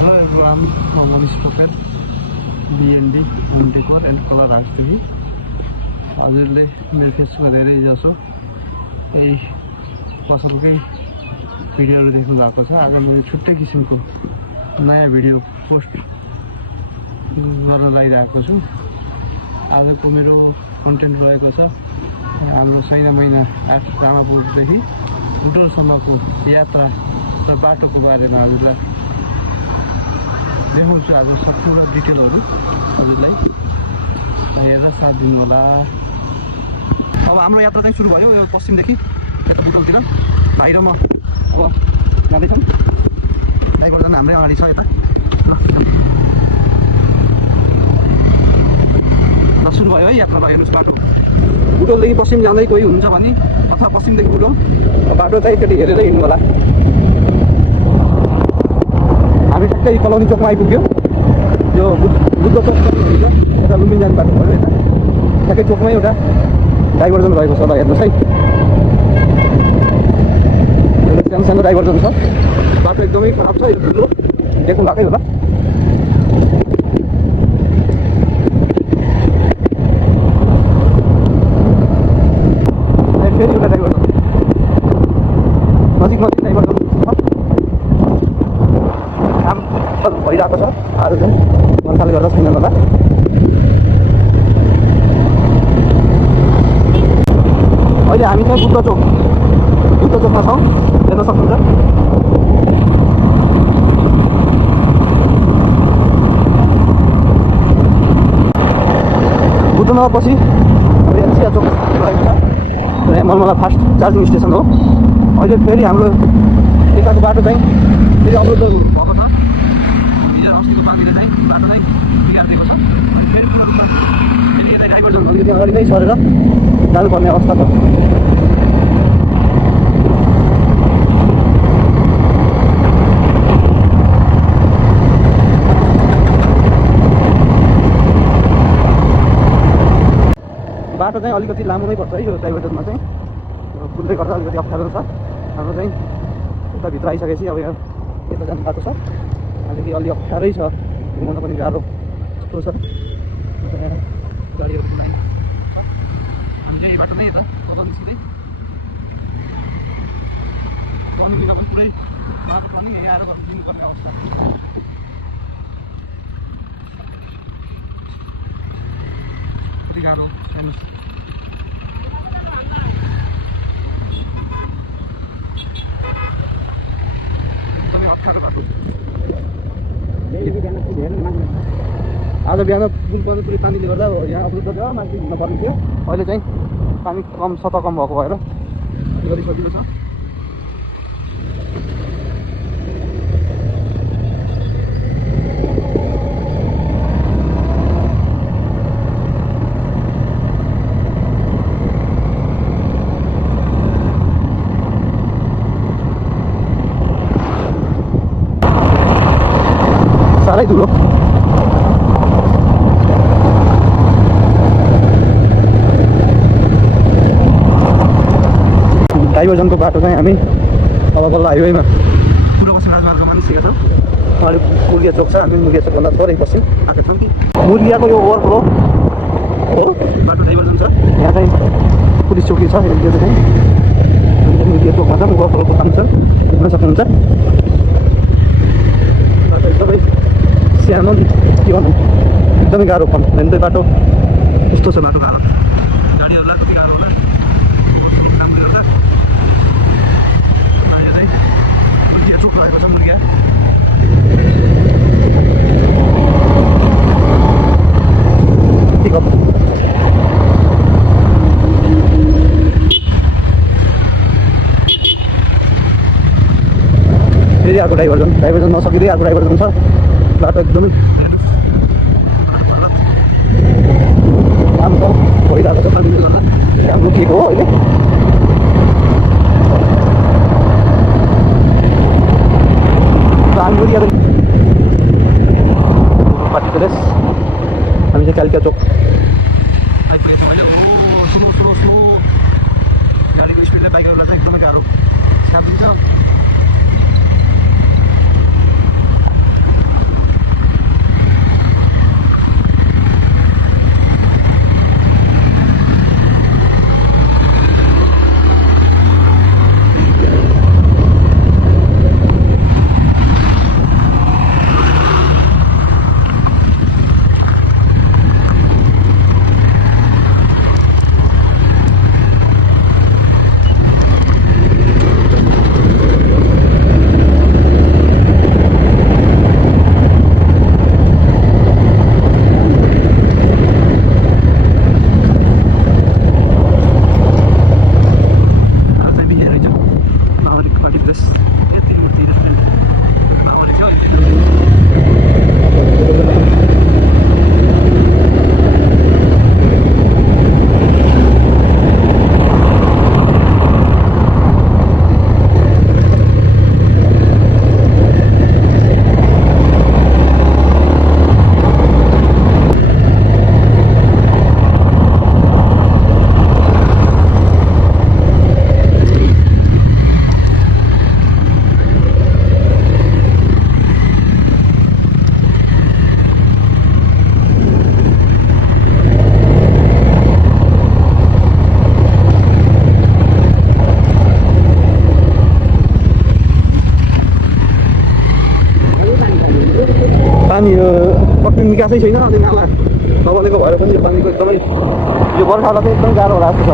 Hello everyone, I'm Manish Patel, BND, Home Decor and Color Artistry. हजुरले मेरो फेसबुकमा धेरै जसो यही पसलकै भिडियोहरू देख्नु भएको छ। आज मैले छुट्टै किसिमको नयाँ भिडियो पोस्ट गर्न लागिरहेको छु। आजको मेरो कन्टेन्ट रहेको छ हाम्रो सैना महिना 8 रामापुरदेखि बुटोलसम्मको यात्रा र बाटोको बारेमा हजुरलाई देखाउँछु। आज सम्पूर्ण डिटेलहरू हजुरलाई हेरेर साथ दिनु होला। अब हाम्रो यात्रा चाहिँ सुरु भयो यो पश्चिमदेखि यता बुटोलतिर। भाइ र म अब जाँदैछौँ। ड्राइभरजना हाम्रै अगाडि छ यता। ल सुरु भयो है यात्रा। हेर्नुहोस् बाटो बुटोलदेखि पश्चिम जाँदै कोही हुन्छ भने अथवा पश्चिमदेखि बुटोल बाटो चाहिँ एकचोटि हेरेर हिँड्नु होला। हामी ठ्याक्कै कलोनी चोकमा आइपुग्यो। यो बुद्ध चोक यता लुम्बिनी जाने बाटो भयो। यता ठ्याक्कै चोकमै एउटा डाइभर्जन रहेको छ। ल हेर्नुहोस् है, एउटा सानो सानो डाइभर्जन छ। बाटो एकदमै खराब छ। यो ठुलो देख्नु भएकै होला। फेरि एउटा डाइभर्जन नजिक नजिक डाइभर्जन काम भइरहेको छ। अरू चाहिँ बर्खाले गर्दा छैन होला। अहिले हामी चाहिँ बुद्ध चोकमा छौँ। हेर्न सक्नुहुन्छ। बुद्ध नगरपछि एनसिया चोक रहेको छ। मलमला फास्ट चार्जिङ स्टेसन हो। अहिले फेरि हाम्रो यताको बाटो चाहिँ फेरि अवरोध भएको छ। हिजो अस्तिको पानीले चाहिँ बाटो चाहिँ बिगारिदिएको छ। फेरि यता डाइभर्जन अलिकति अगाडि नै सरेर जानुपर्ने अवस्था छ। बाटो चाहिँ अलिकति लामो नै पर्छ है यो डाइभर्जनमा चाहिँ। कुद्दै गर्दा अलिकति अप्ठ्यारो छ। हाम्रो चाहिँ यता भित्र आइसकेपछि अब यहाँ यता जाने बाटो छ। अलिकति अलि अप्ठ्यारै छ, घुमाउन पनि गाह्रो जस्तो छ। गाडीहरू पनि छ। हामी चाहिँ यही बाटो नै यता कलोनी सिधै गर्नु बिना पनि पुरै बाटो पनि यहीँ आएर गर्नु दिनुपर्ने अवस्था। कति गाह्रो हेर्नुहोस्। एकदमै अप्ठ्यारो बाटो। आज बिहान पुल पर्नु पुरै पानीले गर्दा यहाँ अवरुद्ध थियो, माथि हिँड्न पर्ने थियो। अहिले चाहिँ पानी कम सतह कम भएको भएर गरिसकिएको छ। साह्रै धुलो। डाइभर्जनको बाटो चाहिँ हामी अब बल्ल हाइवेमा पुरा पश्चिम राजमार्गमा निस्केका छौँ। अगाडि मुर्गिया चोक छ। हामी मुर्गिया चोकभन्दा थोरै पश्चिम आएको छौँ कि मुर्गियाको यो ओभरफ्लो हो बाटो डाइभर्जन छ। यहाँ चाहिँ पुलिस चौकी छ। यो चाहिँ मुर्गिया चोकमा छ। ओभरफ्लोको काम छ, देख्न सक्नुहुन्छ। बाटो एकदमै सानो के भनौँ, एकदमै गाह्रो कम हेर्दै बाटो कस्तो छ। बाटो गाह्रो, गाडीहरूलाई कति गाह्रो होला। मुर्गिया चोक रहेको छ। मुर्गिया ठिक हो। फेरि अर्को डाइभर्जन नसकिँदै अर्को डाइभर्जन छ। बाटो एकदमै काम त भइरहेको छ। पानीले गर्दा काम रोकिएको हो अहिले। हामी चाहिँ कालिका चोक आइपुगेको अहिले। स्लो गाडीको स्पिडले बाइकहरूलाई चाहिँ एकदमै गाह्रो स्याप दिन्छ। पानी यो कति निकासै छैन अनि नाला नबनेको भएर पनि यो पानीको एकदमै यो बर्खालाई चाहिँ एकदमै गाह्रो भएको छ।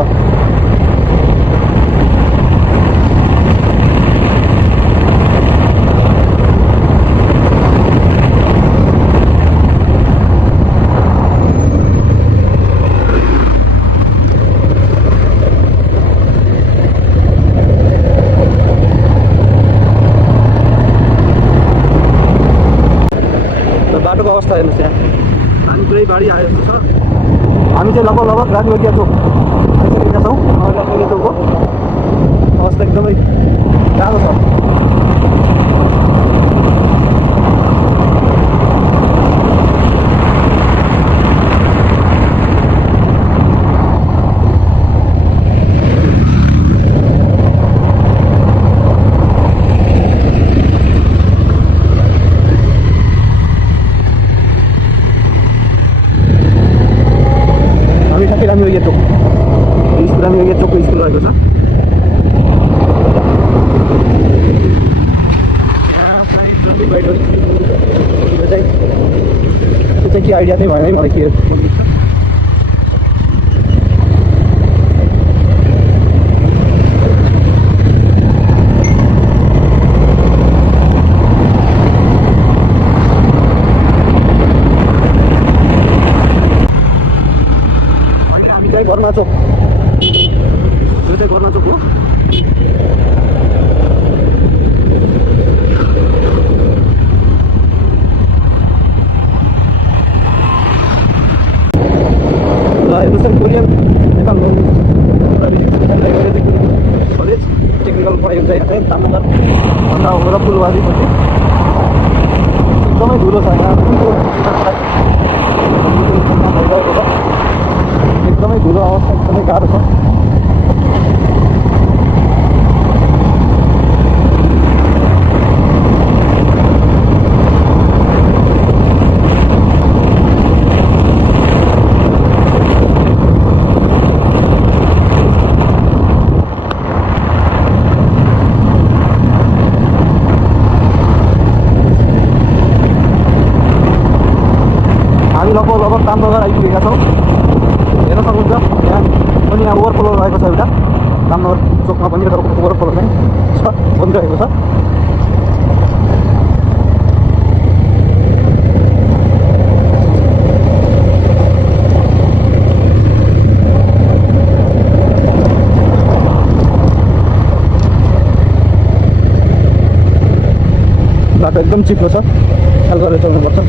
बाटोको अवस्था हेर्नुहोस् यहाँ पानी पुरै बाढी आएको छ। हामी चाहिँ लगभग राजयोगिया चोक आइसकेका छौँ। राजयोगिया चोकको अवस्था एकदमै गाह्रो छ। राजयोगिया चोक राजयोगिया चोकको स्कुल रहेको छ। त्यो चाहिँ के आइडिया चाहिँ भएन है मलाई के घरमा चोक यो चाहिँ घरमा चोक हो। र हेर्नुहोस् है कोरियन नेपाल कलेज टेक्निकल पढाइ हुन्छ यहाँ चाहिँ दामोदर भन्दा हो र फुलबारीपछि एकदमै धुलो छ यहाँ एकदमै धुलो अवस्था एकदमै गाह्रो छ। हामी लगभग दामनगर आइपुगेका छौँ। हेर्न सक्नुहुन्छ यहाँ पनि यहाँ ओभरफ्लो रहेको छ एउटा दामनगर चोकमा पनि एउटा ओभरफ्लो चाहिँ छ बनिरहेको छ। बाटो एकदम चिप्लो छ, ख्याल गरेर चल्नुपर्छ।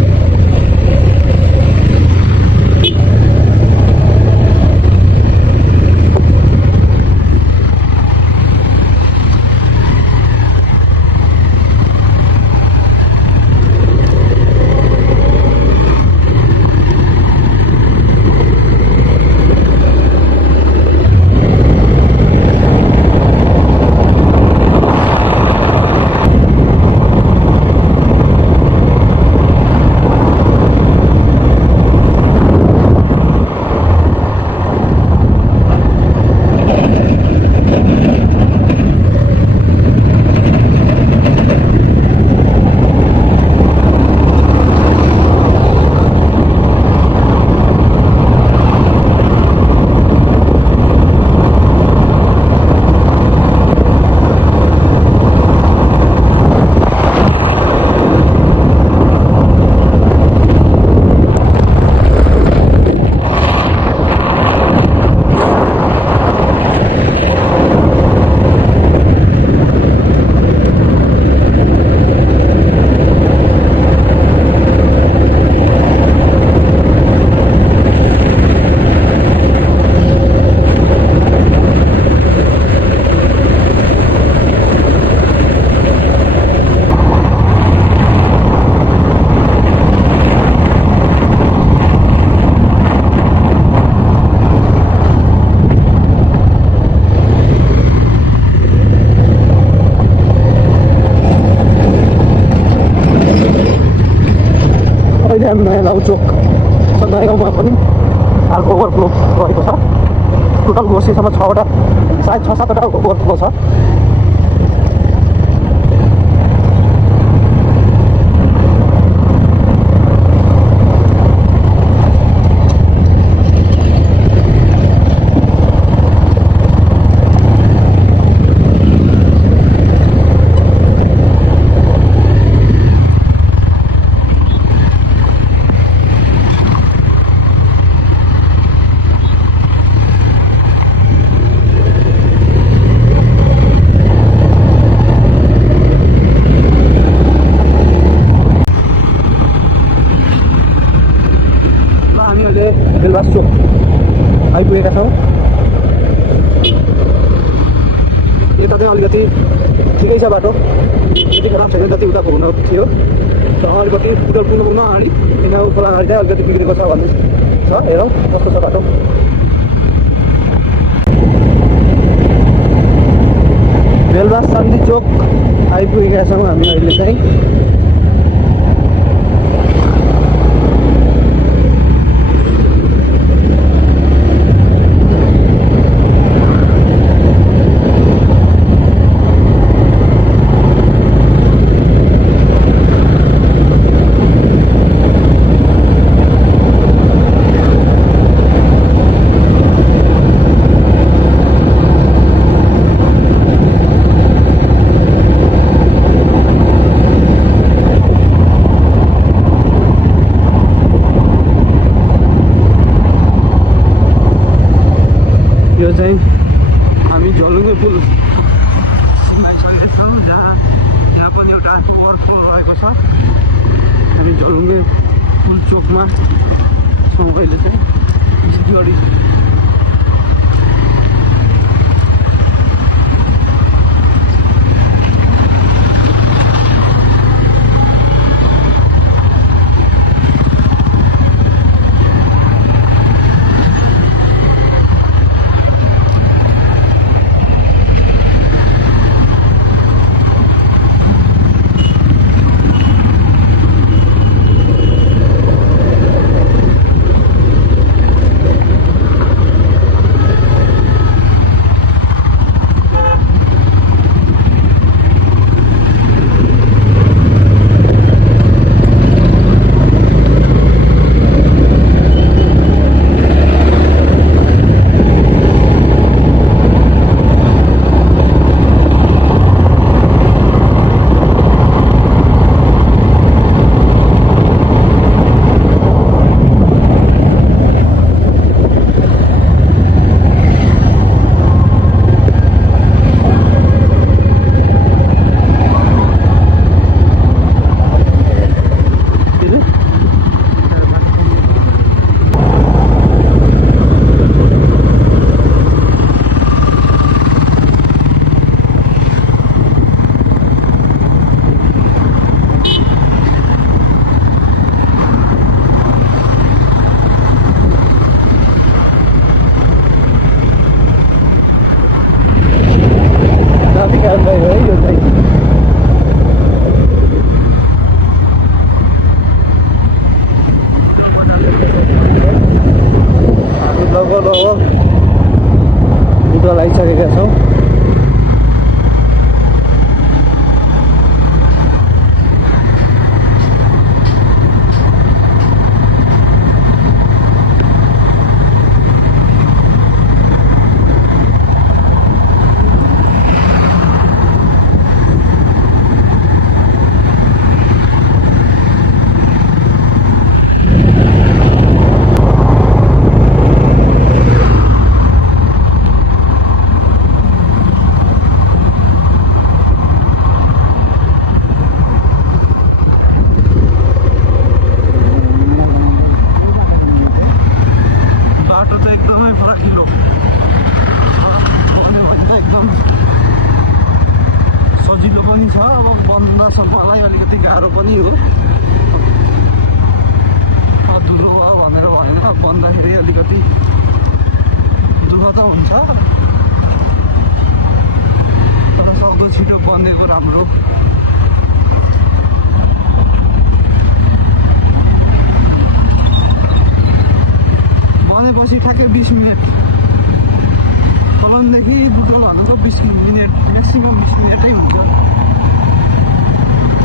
नयाँ गाउँ चोक नयाँ गाउँमा पनि अर्को ओभरफ्लो रहेको छ। टोटल गोसीसम्म 6वटा सायद 6-7वटा ओभरफ्लो छ। हुन थियो अगाडिपट्टि पुल पुग्नु अगाडि यिनीहरूको खोला अगाडि चाहिँ अलिकति बिग्रेको छ भन्ने छ। हेरौँ कस्तो छ बाटो। बेलबास शान्ति चोक आइपुगेका छौँ हामी अहिले चाहिँ। यो चाहिँ हामी झलुङ्गे पुलमा छँदैछौँ, जहाँ यहाँ पनि एउटा ओभरफ्लो रहेको छ। हामी झलुङ्गे पुल चोकमा छौँ अहिले चाहिँ। सिलगढी बुटवल आइसकेका छौँ। बनिएको राम्रो। बनेपछि ठ्याक्कै 20 मिनट कलमदेखि बुटवल हाल्नुको 20 मिनट म्याक्सिमम 20 मिनटै हुन्छ।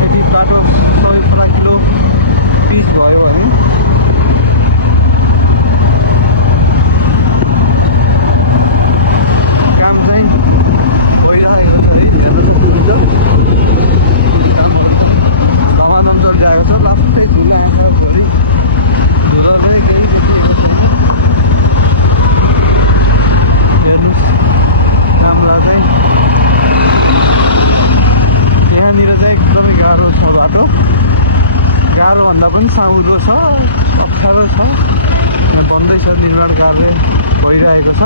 यदि बाटो सबै फराकिलो पिच भयो भने काम चाहिँ भइरहेको छ। धमानन्तर गएको छ लास्टै भन्दा पनि साउलो छ, अप्ठ्यारो छ। यहाँ बन्दैछ, निर्माण कार्य भइरहेको छ।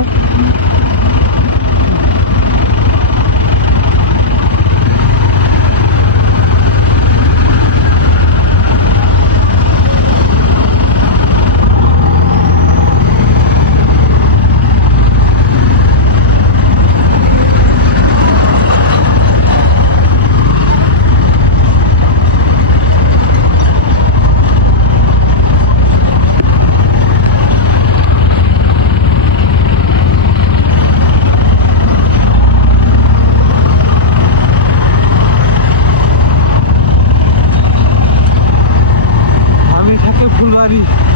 पारी